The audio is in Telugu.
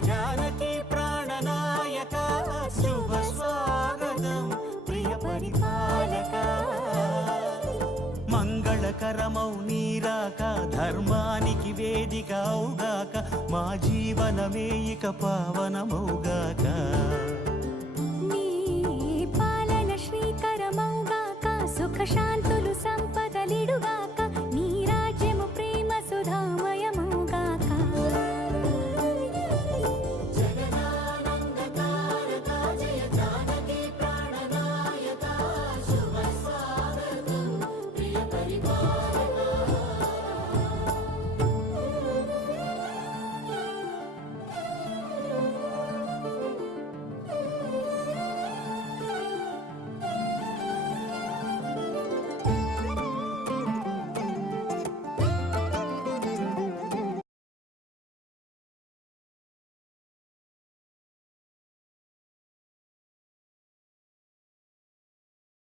జానకి ప్రాణనాయక శుభ స్వాగతం ప్రియ పరిపాలక మంగళకరమౌ నీరాక ధర్మానికి వేదిక అవుగాక మా జీవనమే ఇక పావనమౌగాక నీ పాలన శ్రీకరమౌగాక సుఖ శాంతులు సంపదలిడుగాక